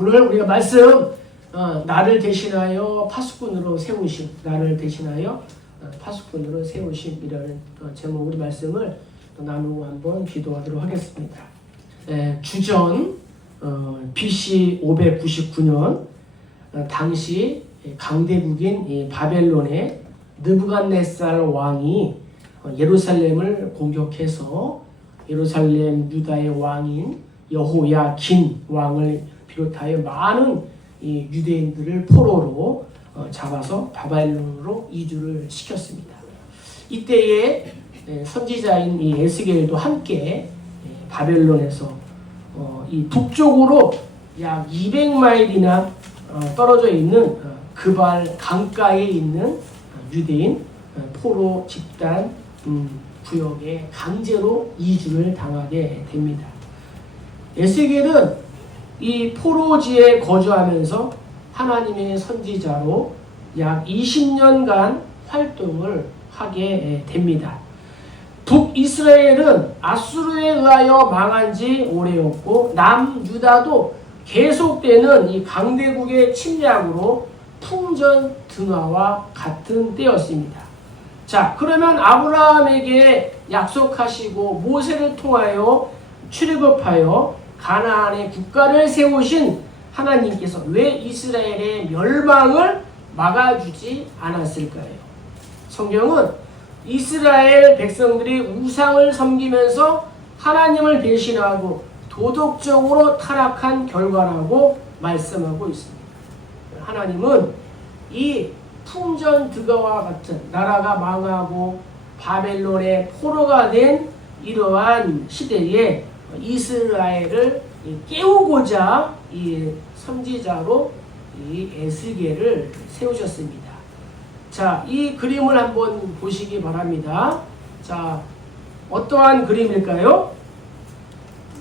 오늘 우리가 말씀 나를 대신하여 파수꾼으로 세우심, 나를 대신하여 파수꾼으로 세우심이라는 제목 우리 말씀을 나누고 한번 기도하도록 하겠습니다. 주전 BC 599년 당시 강대국인 이 바벨론의 느부갓네살 왕이 예루살렘을 공격해서 예루살렘 유다의 왕인 여호야긴 왕을 비롯하여 많은 이 유대인들을 포로로 잡아서 바벨론으로 이주를 시켰습니다. 이때에 선지자인 이 에스겔도 함께 바벨론에서 이 북쪽으로 약 200마일이나 떨어져 있는 그발 강가에 있는 유대인 포로 집단 구역에 강제로 이주를 당하게 됩니다. 에스겔은 이 포로지에 거주하면서 하나님의 선지자로 약 20년간 활동을 하게 됩니다. 북이스라엘은 아수르에 의하여 망한 지 오래였고 남유다도 계속되는 이 강대국의 침략으로 풍전등화와 같은 때였습니다. 자, 그러면 아브라함에게 약속하시고 모세를 통하여 출애굽하여 가나안의 국가를 세우신 하나님께서 왜 이스라엘의 멸망을 막아주지 않았을까요? 성경은 이스라엘 백성들이 우상을 섬기면서 하나님을 배신하고 도덕적으로 타락한 결과라고 말씀하고 있습니다. 하나님은 이 풍전드가와 같은 나라가 망하고 바벨론의 포로가 된 이러한 시대에 이스라엘을 깨우고자 이 선지자로 이 에스겔을 세우셨습니다. 자, 이 그림을 한번 보시기 바랍니다. 자, 어떠한 그림일까요?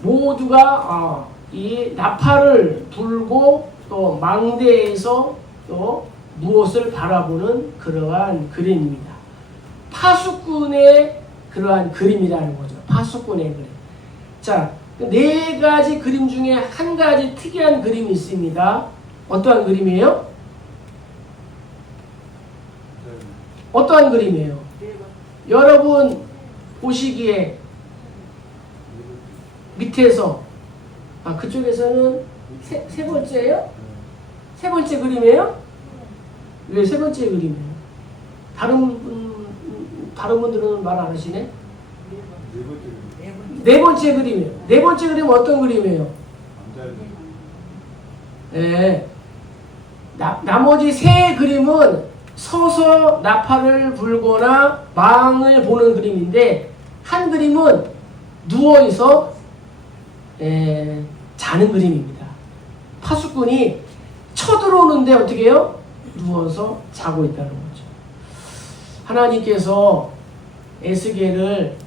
모두가 이 나팔을 불고 또 망대에서 또 무엇을 바라보는 그러한 그림입니다. 파수꾼의 그러한 그림이라는 거죠. 파수꾼의 그림. 자, 네 가지 그림 중에 한 가지 특이한 그림이 있습니다. 어떠한 그림이에요? 어떠한 그림이에요? 여러분 보시기에 밑에서 그쪽에서는 세 번째예요? 세 번째 그림이에요? 왜 세 번째 그림이에요? 다른 분들은 말 안 하시네? 네 번째 그림이에요. 네 번째 그림은 어떤 그림이에요? 네. 나머지 세 그림은 서서 나팔을 불거나 망을 보는 그림인데 한 그림은 누워있어 자는 그림입니다. 파수꾼이 쳐들어오는데 어떻게 해요? 누워서 자고 있다는 거죠. 하나님께서 에스겔을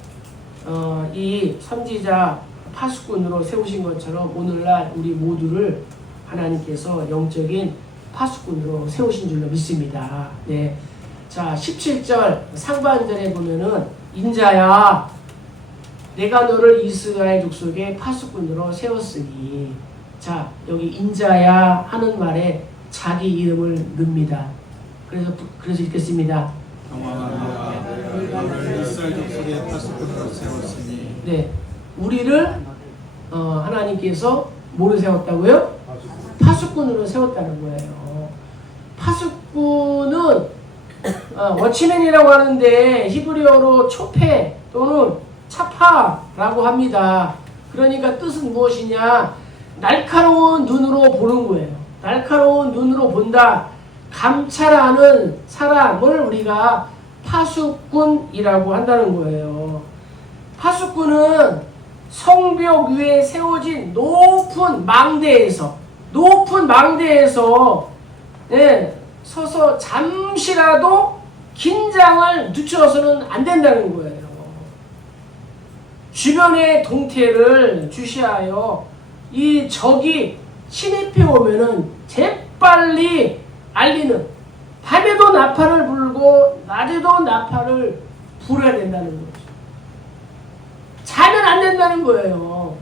이 선지자 파수꾼으로 세우신 것처럼 오늘날 우리 모두를 하나님께서 영적인 파수꾼으로 세우신 줄로 믿습니다. 네. 자, 17절 상반절에 보면은 인자야 내가 너를 이스라엘 족속의 파수꾼으로 세웠으니, 자, 여기 인자야 하는 말에 자기 이름을 넣습니다. 그래서 읽겠습니다. 이스라엘 족속의 파수꾼으로 세웠으니. 네, 우리를 하나님께서 뭐로 세웠다고요? 파수꾼으로 세웠다는 거예요. 파수꾼은 워치맨이라고 하는데 히브리어로 초페 또는 차파라고 합니다. 그러니까 뜻은 무엇이냐? 날카로운 눈으로 보는 거예요. 날카로운 눈으로 본다. 감찰하는 사람을 우리가 파수꾼이라고 한다는 거예요. 파수꾼은 성벽 위에 세워진 높은 망대에서 서서 잠시라도 긴장을 늦춰서는 안 된다는 거예요. 주변의 동태를 주시하여 이 적이 침입해 오면은 재빨리 알리는, 밤에도 나팔을 불고 낮에도 나팔을 불어야 된다는 거죠. 자면 안 된다는 거예요.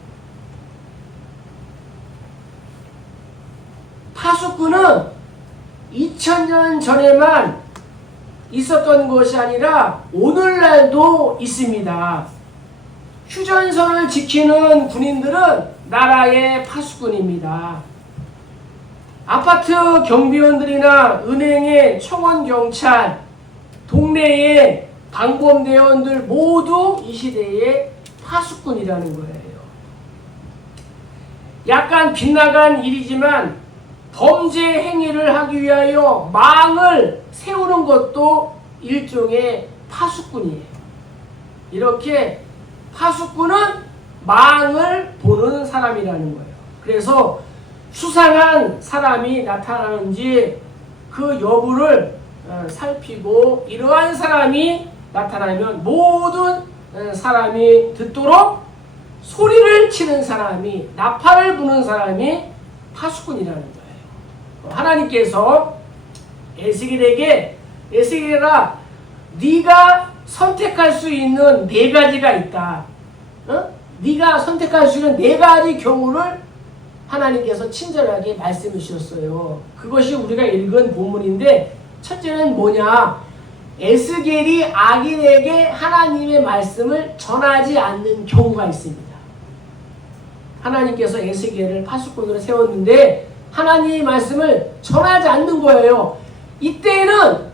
파수꾼은 2000년 전에만 있었던 것이 아니라 오늘날도 있습니다. 휴전선을 지키는 군인들은 나라의 파수꾼입니다. 아파트 경비원들이나 은행의 청원경찰, 동네의 방범대원들 모두 이 시대의 파수꾼이라는 거예요. 약간 빗나간 일이지만 범죄 행위를 하기 위하여 망을 세우는 것도 일종의 파수꾼이에요. 이렇게 파수꾼은 망을 보는 사람이라는 거예요. 그래서 수상한 사람이 나타나는지 그 여부를 살피고 이러한 사람이 나타나면 모든 사람이 듣도록 소리를 치는 사람이, 나팔을 부는 사람이 파수꾼이라는 거예요. 하나님께서 에스겔에게, 에스겔아, 네가 선택할 수 있는 4가지가 있다. 네가 선택할 수 있는 4가지 경우를 하나님께서 친절하게 말씀해 주셨어요. 그것이 우리가 읽은 본문인데, 첫째는 뭐냐? 에스겔이 악인에게 하나님의 말씀을 전하지 않는 경우가 있습니다. 하나님께서 에스겔을 파수꾼으로 세웠는데 하나님의 말씀을 전하지 않는 거예요. 이때는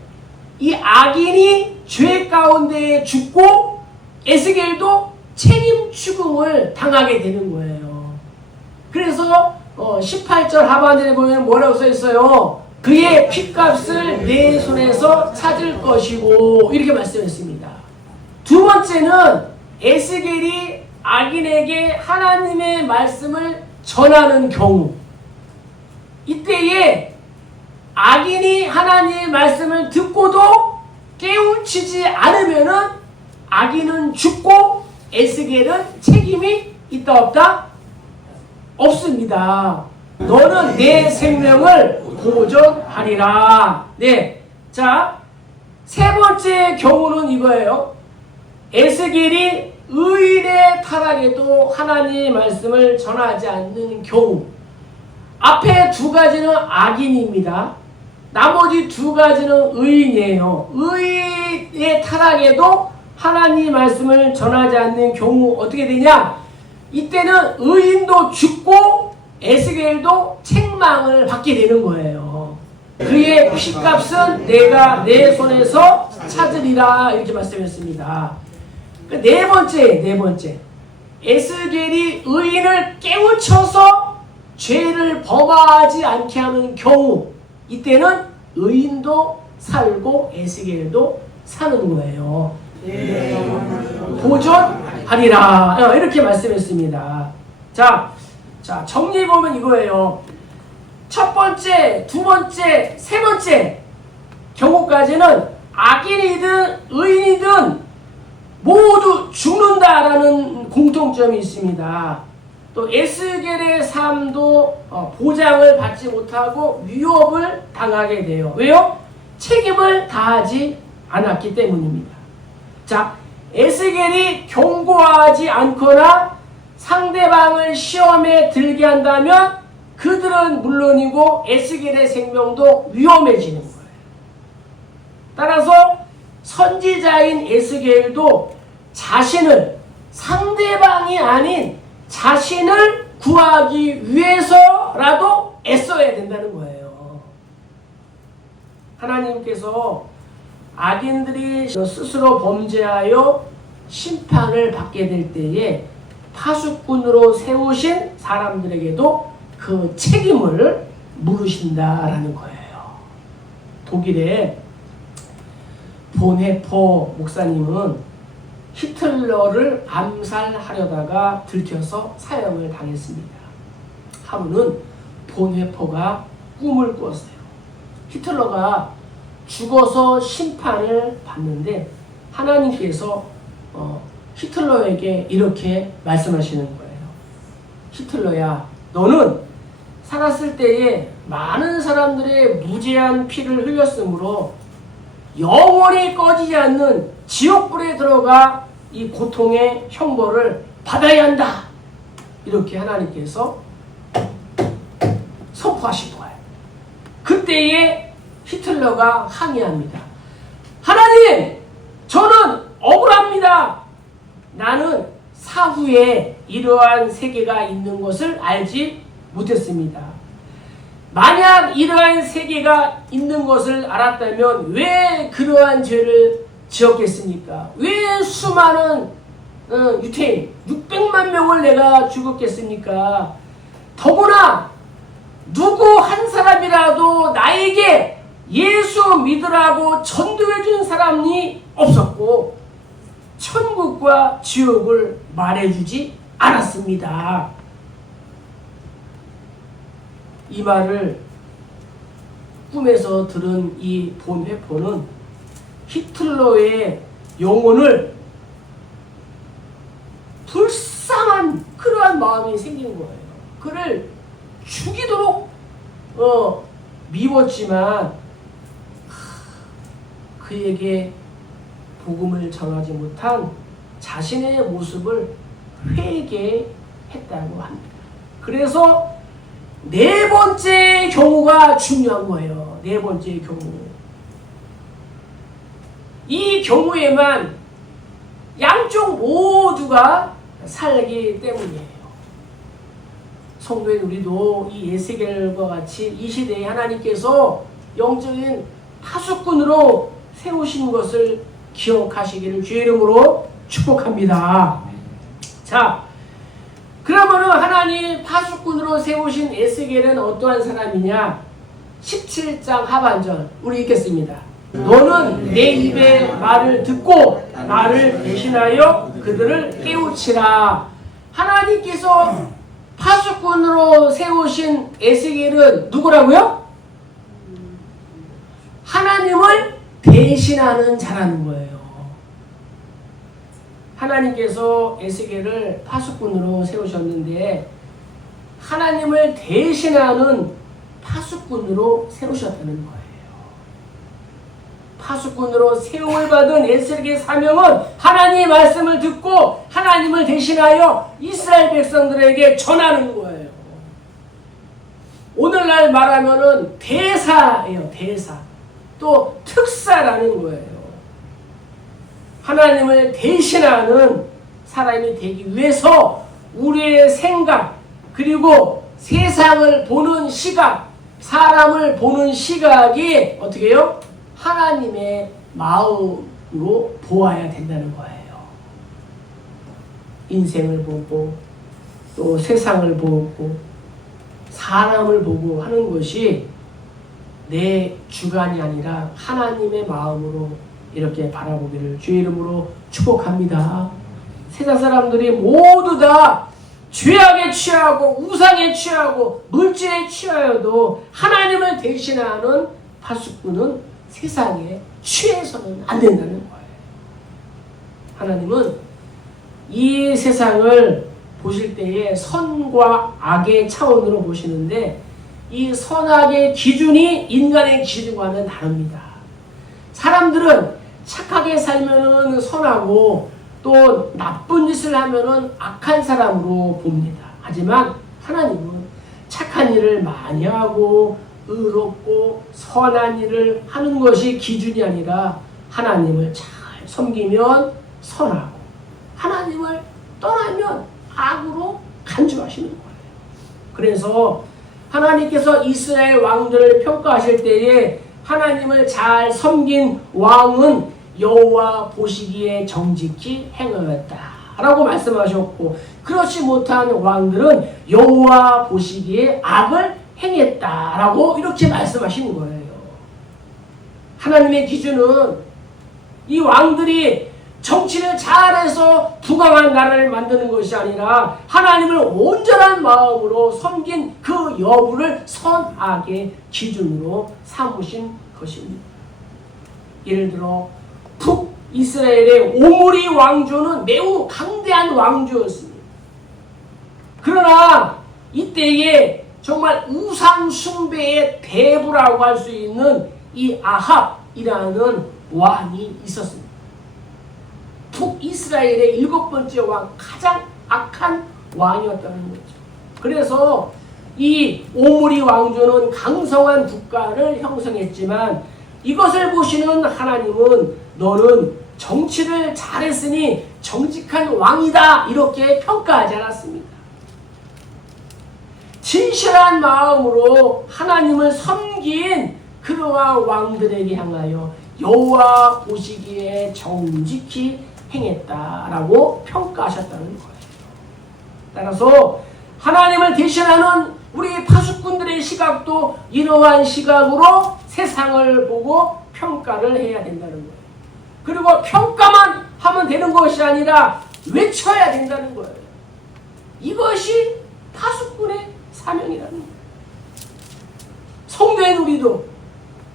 이 악인이 죄 가운데 죽고 에스겔도 책임 추궁을 당하게 되는 거예요. 그래서 18절 하반절에 보면 뭐라고 써 있어요? 그의 핏값을 내 손에서 찾을 것이고, 이렇게 말씀했습니다. 두 번째는 에스겔이 악인에게 하나님의 말씀을 전하는 경우, 이때에 악인이 하나님의 말씀을 듣고도 깨우치지 않으면은 악인은 죽고 에스겔은 책임이 있다 없다? 없습니다. 너는 내 생명을 보존하리라. 네. 자, 세 번째 경우는 이거예요. 에스겔이 의인의 타락에도 하나님의 말씀을 전하지 않는 경우. 앞에 2가지는 악인입니다. 나머지 2가지는 의인이에요. 의인의 타락에도 하나님의 말씀을 전하지 않는 경우 어떻게 되냐? 이때는 의인도 죽고 에스겔도 책망을 받게 되는 거예요. 그의 핏값은 내가 내 손에서 찾으리라, 이렇게 말씀했습니다. 네 번째. 에스겔이 의인을 깨우쳐서 죄를 범하지 않게 하는 경우, 이때는 의인도 살고 에스겔도 사는 거예요. 보존하리라, 이렇게 말씀했습니다. 자, 정리해보면 이거예요. 첫 번째, 두 번째, 세 번째 경우까지는 악인이든 의인이든 모두 죽는다라는 공통점이 있습니다. 또 에스겔의 삶도 보장을 받지 못하고 위협을 당하게 돼요. 왜요? 책임을 다하지 않았기 때문입니다. 자, 에스겔이 경고하지 않거나 상대방을 시험에 들게 한다면 그들은 물론이고 에스겔의 생명도 위험해지는 거예요. 따라서 선지자인 에스겔도 자신을, 상대방이 아닌 자신을 구하기 위해서라도 애써야 된다는 거예요. 하나님께서 악인들이 스스로 범죄하여 심판을 받게 될 때에 파수꾼으로 세우신 사람들에게도 그 책임을 물으신다라는 거예요. 독일의 본헤퍼 목사님은 히틀러를 암살하려다가 들켜서 사형을 당했습니다. 하루는 본헤퍼가 꿈을 꿨어요. 히틀러가 죽어서 심판을 받는데 하나님께서 히틀러에게 이렇게 말씀하시는 거예요. 히틀러야, 너는 살았을 때에 많은 사람들의 무죄한 피를 흘렸으므로 영원히 꺼지지 않는 지옥불에 들어가 이 고통의 형벌을 받아야 한다. 이렇게 하나님께서 선포하신 거예요. 그때에 히틀러가 항의합니다. 하나님, 저는 억울합니다. 나는 사후에 이러한 세계가 있는 것을 알지 못했습니다. 만약 이러한 세계가 있는 것을 알았다면 왜 그러한 죄를 지었겠습니까? 왜 수많은 유태인 600만 명을 내가 죽었겠습니까? 더구나 누구 한 사람이라도 나에게 예수 믿으라고 전도해 준 사람이 없었고 천국과 지옥을 말해주지 않았습니다. 이 말을 꿈에서 들은 이 본회포는 히틀러의 영혼을 불쌍한 그러한 마음이 생긴 거예요. 그를 죽이도록 미웠지만 그에게 복음을 전하지 못한 자신의 모습을 회개했다고 합니다. 그래서 네 번째 경우가 중요한 거예요. 네 번째 경우. 이 경우에만 양쪽 모두가 살기 때문이에요. 성도인 우리도 이 에스겔과 같이 이 시대에 하나님께서 영적인 파수꾼으로 세우신 것을 기억하시기를 주의 이름으로 축복합니다. 자, 그러면은 하나님 파수꾼으로 세우신 에스겔은 어떠한 사람이냐? 17장 하반절 우리 읽겠습니다. 너는 내 입의 말을 듣고 나를 대신하여 그들을 깨우치라. 하나님께서 파수꾼으로 세우신 에스겔은 누구라고요? 하나님을 대신하는 자라는 거예요. 하나님께서 에스겔을 파수꾼으로 세우셨는데 하나님을 대신하는 파수꾼으로 세우셨다는 거예요. 파수꾼으로 세움을 받은 에스겔의 사명은 하나님의 말씀을 듣고 하나님을 대신하여 이스라엘 백성들에게 전하는 거예요. 오늘날 말하면은 대사예요. 대사. 또 특사라는 거예요. 하나님을 대신하는 사람이 되기 위해서 우리의 생각 그리고 세상을 보는 시각, 사람을 보는 시각이 어떻게 해요? 하나님의 마음으로 보아야 된다는 거예요. 인생을 보고 또 세상을 보고 사람을 보고 하는 것이 내 주관이 아니라 하나님의 마음으로 이렇게 바라보기를 주의 이름으로 축복합니다. 세상 사람들이 모두 다 죄악에 취하고 우상에 취하고 물질에 취하여도 하나님을 대신하는 파수꾼은 세상에 취해서는 안 된다는 거예요. 하나님은 이 세상을 보실 때에 선과 악의 차원으로 보시는데 이 선악의 기준이 인간의 기준과는 다릅니다. 사람들은 착하게 살면은 선하고 또 나쁜 짓을 하면은 악한 사람으로 봅니다. 하지만 하나님은 착한 일을 많이 하고 의롭고 선한 일을 하는 것이 기준이 아니라 하나님을 잘 섬기면 선하고 하나님을 떠나면 악으로 간주하시는 거예요. 그래서 하나님께서 이스라엘 왕들을 평가하실 때에 하나님을 잘 섬긴 왕은 여호와 보시기에 정직히 행하였다라고 말씀하셨고 그렇지 못한 왕들은 여호와 보시기에 악을 행했다라고 이렇게 말씀하시는 거예요. 하나님의 기준은 이 왕들이 정치를 잘해서 부강한 나라를 만드는 것이 아니라 하나님을 온전한 마음으로 섬긴 그 여부를 선악의 기준으로 삼으신 것입니다. 예를 들어 북이스라엘의 오므리 왕조는 매우 강대한 왕조였습니다. 그러나 이때에 정말 우상 숭배의 대부라고 할 수 있는 이 아합이라는 왕이 있었습니다. 북이스라엘의 7번째 왕, 가장 악한 왕이었다는 거죠. 그래서 이 오므리 왕조는 강성한 국가를 형성했지만 이것을 보시는 하나님은 너는 정치를 잘했으니 정직한 왕이다 이렇게 평가하지 않았습니다. 진실한 마음으로 하나님을 섬긴 그러한 왕들에게 향하여 여호와 보시기에 정직히 행했다라고 평가하셨다는 거예요. 따라서 하나님을 대신하는 우리 파수꾼들의 시각도 이러한 시각으로 세상을 보고 평가를 해야 된다는 거예요. 그리고 평가만 하면 되는 것이 아니라 외쳐야 된다는 거예요. 이것이 파수꾼의 사명이라는 거예요. 성도인 우리도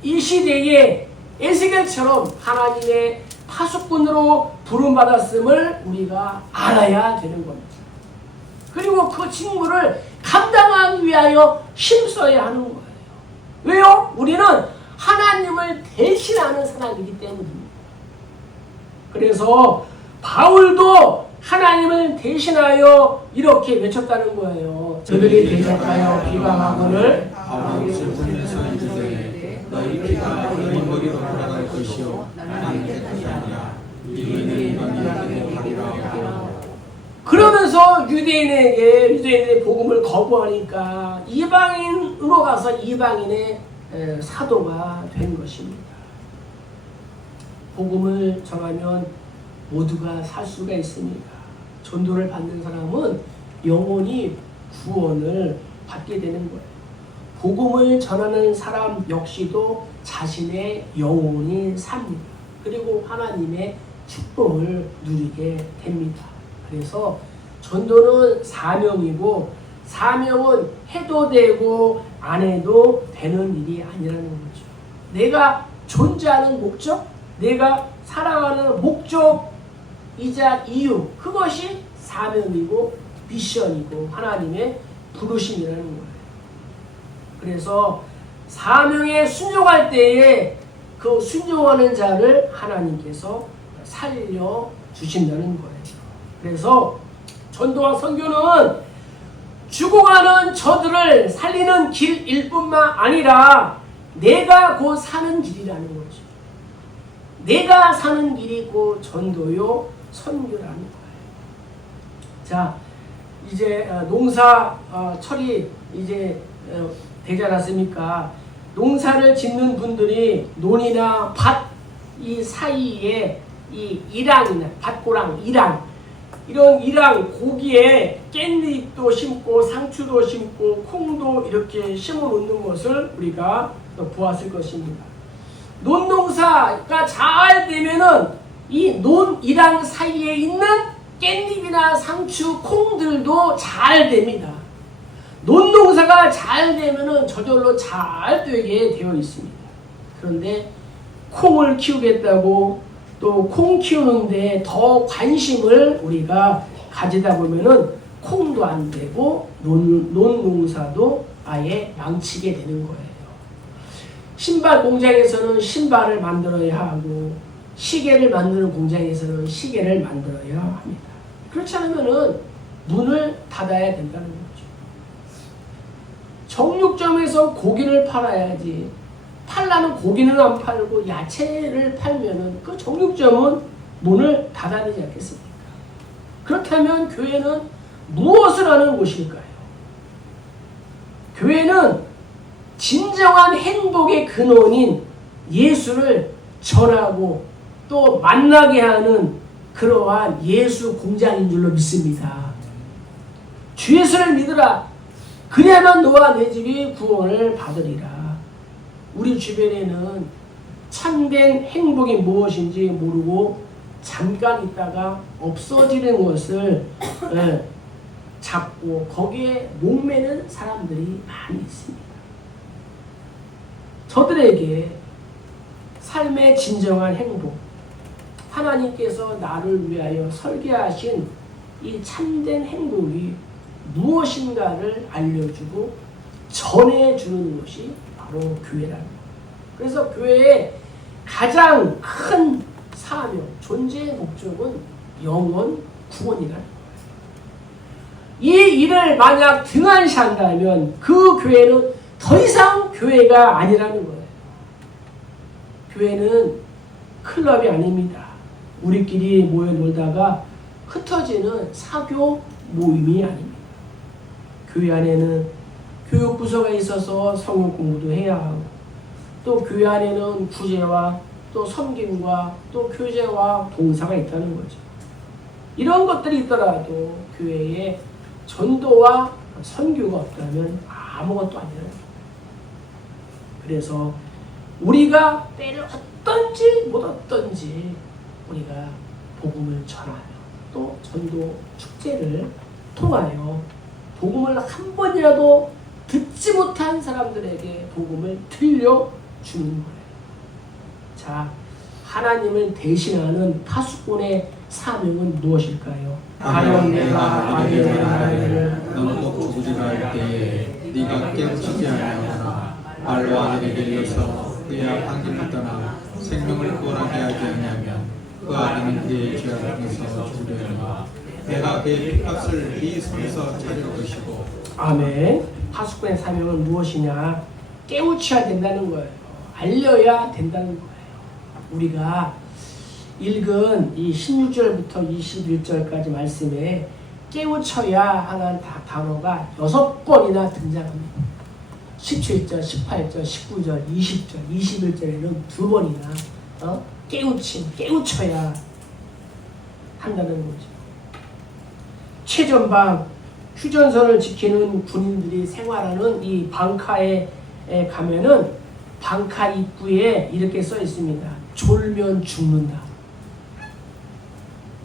이 시대에 에스겔처럼 하나님의 파수꾼으로 부름받았음을 우리가 알아야 되는 겁니다. 그리고 그 직무를 감당하기 위하여 힘써야 하는 거예요. 왜요? 우리는 하나님을 대신하는 사람이기 때문입니다. 그래서 바울도 하나님을 대신하여 이렇게 외쳤다는 거예요. 저들이 대적하여 비방하거늘 아버지에서 이르되 너희 피가 너희 머리로 돌아갈 것이요 나는 택하지 아니라 이는 너희에게 하리라. 그러면서 유대인의 복음을 거부하니까 이방인으로 가서 이방인의 사도가 된 것입니다. 복음을 전하면 모두가 살 수가 있습니다. 전도를 받는 사람은 영원히 구원을 받게 되는 거예요. 복음을 전하는 사람 역시도 자신의 영혼이 삽니다. 그리고 하나님의 축복을 누리게 됩니다. 그래서 전도는 사명이고 사명은 해도 되고 안 해도 되는 일이 아니라는 거죠. 내가 존재하는 목적, 내가 살아가는 목적이자 이유, 그것이 사명이고 미션이고 하나님의 부르심이라는 거예요. 그래서 사명에 순종할 때에 그 순종하는 자를 하나님께서 살려주신다는 거예요. 그래서 전도와 선교는 죽어가는 저들을 살리는 길일 뿐만 아니라 내가 곧 사는 길이라는 거죠. 내가 사는 길이 곧 전도요 선교라는 거예요. 자, 이제 농사철이 이제 되지 않았습니까? 농사를 짓는 분들이 논이나 밭 이 사이에 이 이랑이나 밭고랑 이랑, 이런 이랑 고기에 깻잎도 심고 상추도 심고 콩도 이렇게 심어 놓는 것을 우리가 보았을 것입니다. 논농사가 잘 되면은 이 논이랑 사이에 있는 깻잎이나 상추, 콩들도 잘 됩니다. 논농사가 잘 되면은 저절로 잘 되게 되어 있습니다. 그런데 콩을 키우겠다고 또 콩 키우는데 더 관심을 우리가 가지다 보면은 콩도 안 되고 논농사도 아예 망치게 되는 거예요. 신발 공장에서는 신발을 만들어야 하고 시계를 만드는 공장에서는 시계를 만들어야 합니다. 그렇지 않으면은 문을 닫아야 된다는 거죠. 정육점에서 고기를 팔아야지. 팔라는 고기는 안 팔고 야채를 팔면은 그 정육점은 문을 닫아야 되지 않겠습니까? 그렇다면 교회는 무엇을 하는 곳일까요? 교회는 진정한 행복의 근원인 예수를 전하고 또 만나게 하는 그러한 예수 공장인 줄로 믿습니다. 주 예수를 믿으라. 그래야만 너와 내 집이 구원을 받으리라. 우리 주변에는 참된 행복이 무엇인지 모르고 잠깐 있다가 없어지는 것을 잡고 거기에 목매는 사람들이 많이 있습니다. 저들에게 삶의 진정한 행복, 하나님께서 나를 위하여 설계하신 이 참된 행복이 무엇인가를 알려주고 전해주는 것이 바로 교회라는 거예요. 그래서 교회의 가장 큰 사명, 존재의 목적은 영혼 구원이라는 거예요. 이 일을 만약 등한시한다면 그 교회는 더 이상 교회가 아니라는 거예요. 교회는 클럽이 아닙니다. 우리끼리 모여 놀다가 흩어지는 사교 모임이 아닙니다. 교회 안에는 교육부서가 있어서 성경 공부도 해야 하고, 또 교회 안에는 구제와 또 섬김과 또 교제와 봉사가 있다는 거죠. 이런 것들이 있더라도 교회에 전도와 선교가 없다면 아무것도 아니라는 거예요. 그래서 우리가 때를 얻든지 못 얻든지 우리가 복음을 전하며 또 전도 축제를 통하여 복음을 한 번이라도 듣지 못한 사람들에게 복음을 들려주는 거예요. 자, 하나님을 대신하는 파수꾼의 사명은 무엇일까요? 가령 내가 아비의 나라를 너무 부지런할 때에 네가 깨우치지 아니하거나 말로 아들에게 이르서 그의 악한 길을 떠나 생명을 구원하게 하지 아니하면 그 아들은 그의 죄악을 통해서 죽으려니와 내가 그의 핏값을 네 손에서 찾을 것이고. 아멘. 파수꾼의 사명은 무엇이냐? 깨우쳐야 된다는 거예요. 알려야 된다는 거예요. 우리가 읽은 이 16절부터 21절까지 말씀에 깨우쳐야 하는 단어가 6번이나 등장합니다. 17절, 18절, 19절, 20절, 21절에는 2번이나 깨우쳐야 한다는 거죠. 최전방 휴전선을 지키는 군인들이 생활하는 이 방카에 가면은 방카 입구에 이렇게 써 있습니다. 졸면 죽는다.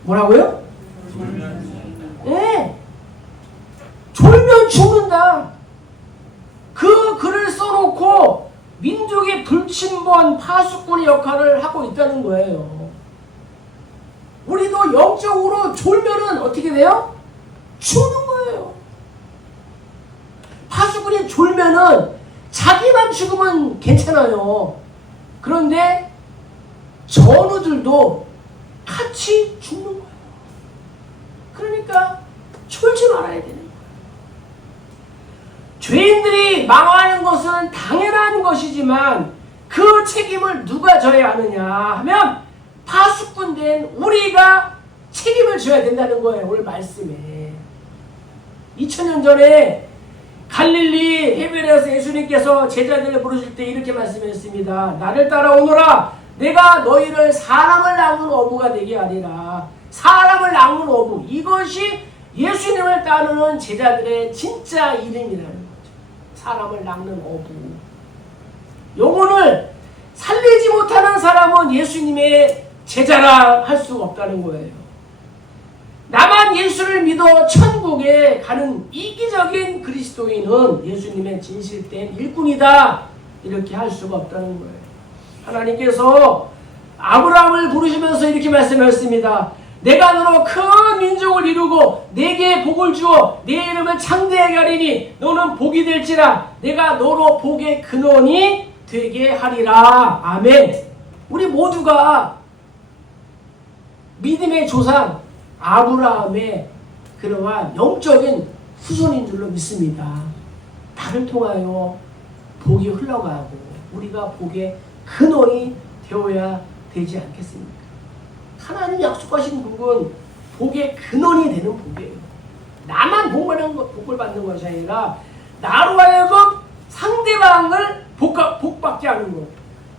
뭐라고요? 네. 졸면 죽는다. 그 글을 써놓고 민족의 불침번 파수꾼의 역할을 하고 있다는 거예요. 우리도 영적으로 졸면은 어떻게 돼요? 죽는 거예요. 파수꾼이 졸면은 자기만 죽으면 괜찮아요. 그런데 전우들도 같이 죽는 거예요. 그러니까 졸지 말아야 되는 거예요. 죄인들이 망하는 것은 당연한 것이지만 그 책임을 누가 져야 하느냐 하면 파수꾼 된 우리가 책임을 져야 된다는 거예요. 오늘 말씀에 2000년 전에 갈릴리 해변에서 예수님께서 제자들을 부르실 때 이렇게 말씀했습니다. 나를 따라오너라. 내가 너희를 사람을 낚는 어부가 되게 하리라. 사람을 낚는 어부. 이것이 예수님을 따르는 제자들의 진짜 이름이라는 거죠. 사람을 낚는 어부. 영혼을 살리지 못하는 사람은 예수님의 제자라 할 수가 없다는 거예요. 나만 예수를 믿어 천국에 가는 이기적인 그리스도인은 예수님의 진실된 일꾼이다. 이렇게 할 수가 없다는 거예요. 하나님께서 아브라함을 부르시면서 이렇게 말씀하셨습니다. 내가 너로 큰 민족을 이루고 내게 복을 주어 내 이름을 창대하게 하리니 너는 복이 될지라. 내가 너로 복의 근원이 되게 하리라. 아멘. 우리 모두가 믿음의 조상 아브라함의 그러한 영적인 후손인 줄로 믿습니다. 나를 통하여 복이 흘러가고 우리가 복의 근원이 되어야 되지 않겠습니까? 하나님 약속하신 복은 복의 근원이 되는 복이에요. 나만 복을 받는 것이 아니라 나로 하여금 상대방을 복받게 하는 것.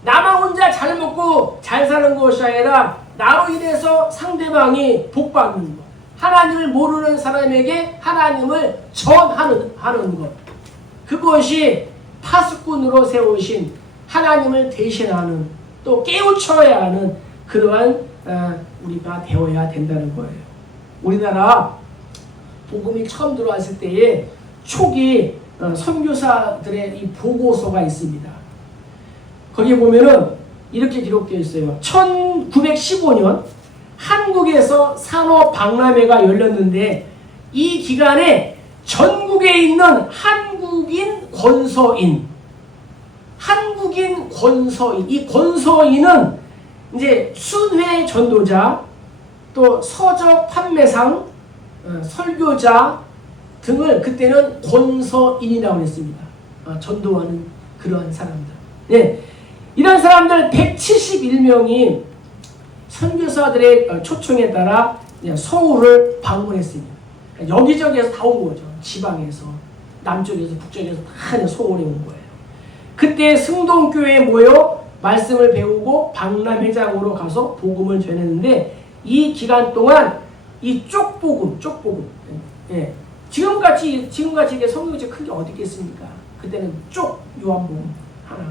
나만 혼자 잘 먹고 잘 사는 것이 아니라 나로 인해서 상대방이 복받는 것. 하나님을 모르는 사람에게 하나님을 전하는 것. 그것이 파수꾼으로 세우신 하나님을 대신하는 또 깨우쳐야 하는 그러한 우리가 되어야 된다는 거예요. 우리나라 복음이 처음 들어왔을 때에 초기 선교사들의 이 보고서가 있습니다. 거기에 보면은 이렇게 기록되어 있어요. 1915년 한국에서 산업 박람회가 열렸는데 이 기간에 전국에 있는 한국인 권서인, 이 권서인은 이제 순회 전도자, 또 서적 판매상, 설교자, 등을 그때는 권서인이라고 했습니다. 전도하는 그러한 사람들. 예, 이런 사람들 171명이 선교사들의 초청에 따라 서울을 방문했습니다. 여기저기에서 다 온 거죠. 지방에서, 남쪽에서, 북쪽에서 다 서울에 온 거예요. 그때 승동교회에 모여 말씀을 배우고 박람회장으로 가서 복음을 전했는데, 이 기간 동안 이 쪽복음, 예, 지금같이 이게 성경책 큰 게 어디 있겠습니까? 그때는 쪽 요한복음 하나,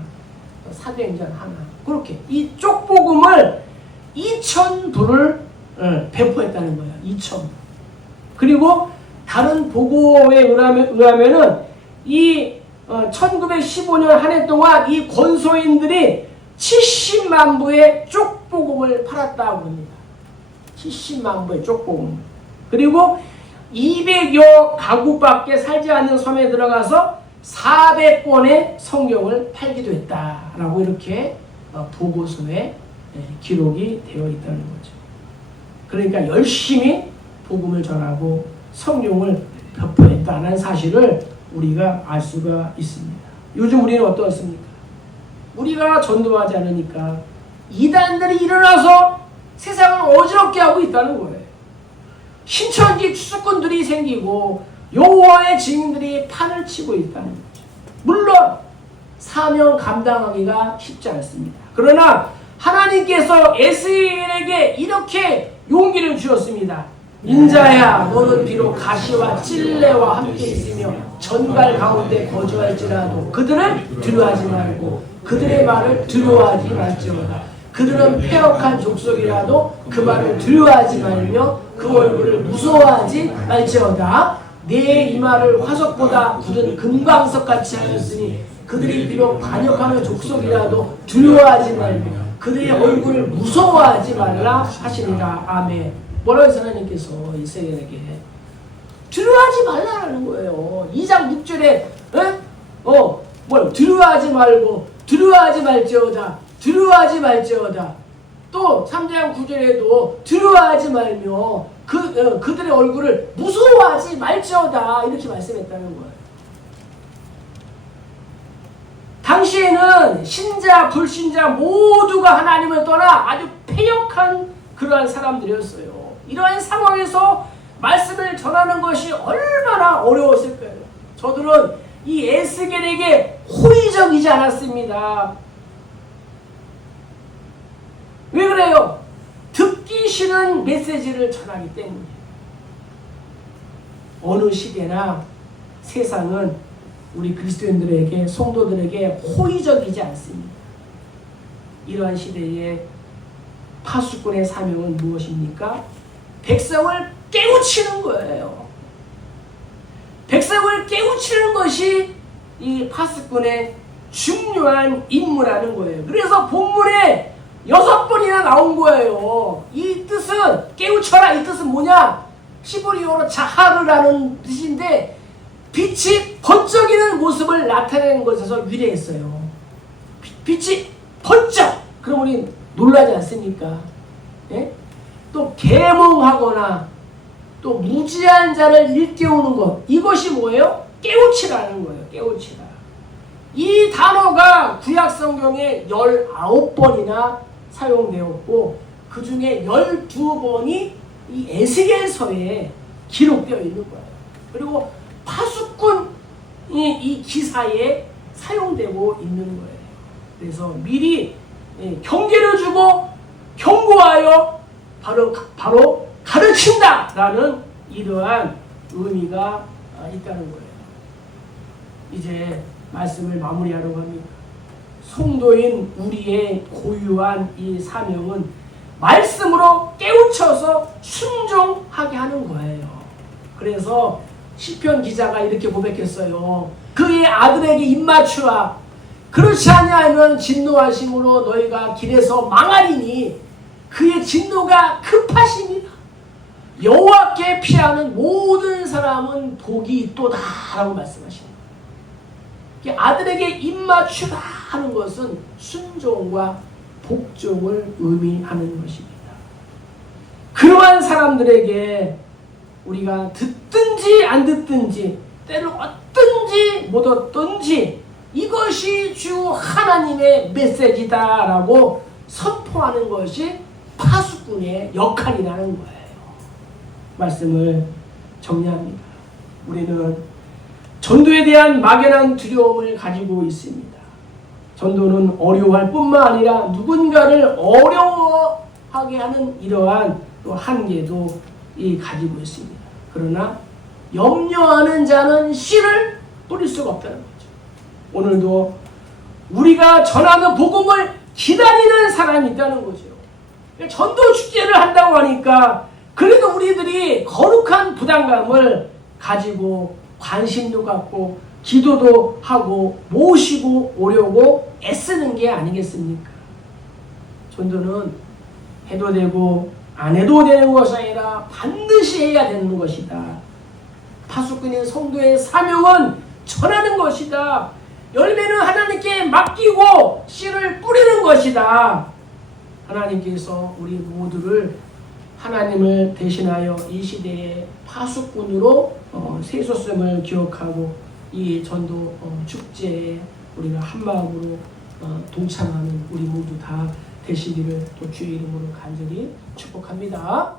사도행전 하나, 그렇게 이 쪽복음을 2,000부를 배포했다는 거예요. 2,000부. 그리고 다른 보고에 의하면은 이 1915년 한 해 동안 이 권소인들이 70만 부의 쪽복음을 팔았다고 합니다. 70만 부의 쪽복음. 그리고 200여 가구밖에 살지 않는 섬에 들어가서 400권의 성경을 팔기도 했다라고 이렇게 보고서에 기록이 되어 있다는 거죠. 그러니까 열심히 복음을 전하고 성경을 배포했다는 사실을 우리가 알 수가 있습니다. 요즘 우리는 어떻습니까? 우리가 전도하지 않으니까 이단들이 일어나서 세상을 어지럽게 하고 있다는 거예요. 신천지 추수꾼들이 생기고 여호와의 증인들이 판을 치고 있다는 거죠. 물론 사명 감당하기가 쉽지 않습니다. 그러나 하나님께서 에스겔에게 이렇게 용기를 주었습니다. 인자야, 너는 비록 가시와 찔레와 함께 있으며 전갈 가운데 거주할지라도 그들을 두려워하지 말고 그들의 말을 두려워하지 말지어다. 그들은 패역한 족속이라도 그 말을 두려워하지 말며 그 얼굴을 무서워하지 말지어다. 내 이마를 화석보다 굳은 금광석같이 하였으니 그들이 비록 반역하는 족속이라도 두려워하지 말며 그들의 얼굴을 무서워하지 말라 하시니라. 아멘. 뭐라고 해서 하나님께서 이스라엘에게 두려워하지 말라는 거예요. 2장 6절에 두려워하지 말고 두려워하지 말지어다. 두려워하지 말지어다. 또 3장 9절에도 두려워하지 말며 그들의 얼굴을 무서워하지 말지어다 이렇게 말씀했다는 거예요. 당시에는 신자 불신자 모두가 하나님을 떠나 아주 패역한 그러한 사람들이었어요. 이러한 상황에서 말씀을 전하는 것이 얼마나 어려웠을까요? 저들은 이 에스겔에게 호의적이지 않았습니다. 왜 그래요? 듣기 싫은 메시지를 전하기 때문이에요. 어느 시대나 세상은 우리 그리스도인들에게, 성도들에게 호의적이지 않습니다. 이러한 시대에 파수꾼의 사명은 무엇입니까? 백성을 깨우치는 거예요. 백성을 깨우치는 것이 이 파수꾼의 중요한 임무라는 거예요. 그래서 본문에 6번이나 나온 거예요. 이 뜻은 깨우쳐라. 이 뜻은 뭐냐? 히브리어로 자하르라는 뜻인데 빛이 번쩍이는 모습을 나타내는 것에서 유래했어요. 빛이 번쩍! 그럼 우리 놀라지 않습니까? 예? 또 계몽하거나 또 무지한 자를 일깨우는 것, 이것이 뭐예요? 깨우치라는 거예요. 깨우치라. 이 단어가 구약 성경에 19번이나 사용되었고 그 중에 12번이 이 에스겔서에 기록되어 있는 거예요. 그리고 파수꾼이 이 기사에 사용되고 있는 거예요. 그래서 미리 경계를 주고 경고하여 바로 가르친다라는 이러한 의미가 있다는 거예요. 이제 말씀을 마무리하려고 합니다. 성도인 우리의 고유한 이 사명은 말씀으로 깨우쳐서 순종하게 하는 거예요. 그래서 시편 기자가 이렇게 고백했어요. 그의 아들에게 입맞추라. 그렇지 아니하면 진노하심으로 너희가 길에서 망하리니 그의 진노가 급하십니다. 여호와께 피하는 모든 사람은 복이 있도다 라고 말씀하십니다. 아들에게 입맞추라 하는 것은 순종과 복종을 의미하는 것입니다. 그러한 사람들에게 우리가 듣든지 안 듣든지 때를 얻든지 못 얻든지 이것이 주 하나님의 메시지다라고 선포하는 것이 파수꾼의 역할이라는 거예요. 말씀을 정리합니다. 우리는 전도에 대한 막연한 두려움을 가지고 있습니다. 전도는 어려워할 뿐만 아니라 누군가를 어려워하게 하는 이러한 또 한계도 가지고 있습니다. 그러나 염려하는 자는 씨를 뿌릴 수가 없다는 거죠. 오늘도 우리가 전하는 복음을 기다리는 사람이 있다는 거죠. 전도 축제를 한다고 하니까 그래도 우리들이 거룩한 부담감을 가지고 관심도 갖고 기도도 하고 모시고 오려고 애쓰는 게 아니겠습니까? 전도는 해도 되고 안 해도 되는 것이 아니라 반드시 해야 되는 것이다. 파수꾼인 성도의 사명은 전하는 것이다. 열매는 하나님께 맡기고 씨를 뿌리는 것이다. 하나님께서 우리 모두를 하나님을 대신하여 이 시대의 파수꾼으로 세우셨음을 기억하고 이 전도 축제에 우리가 한마음으로 동참하는 우리 모두 다 되시기를 또 주의 이름으로 간절히 축복합니다.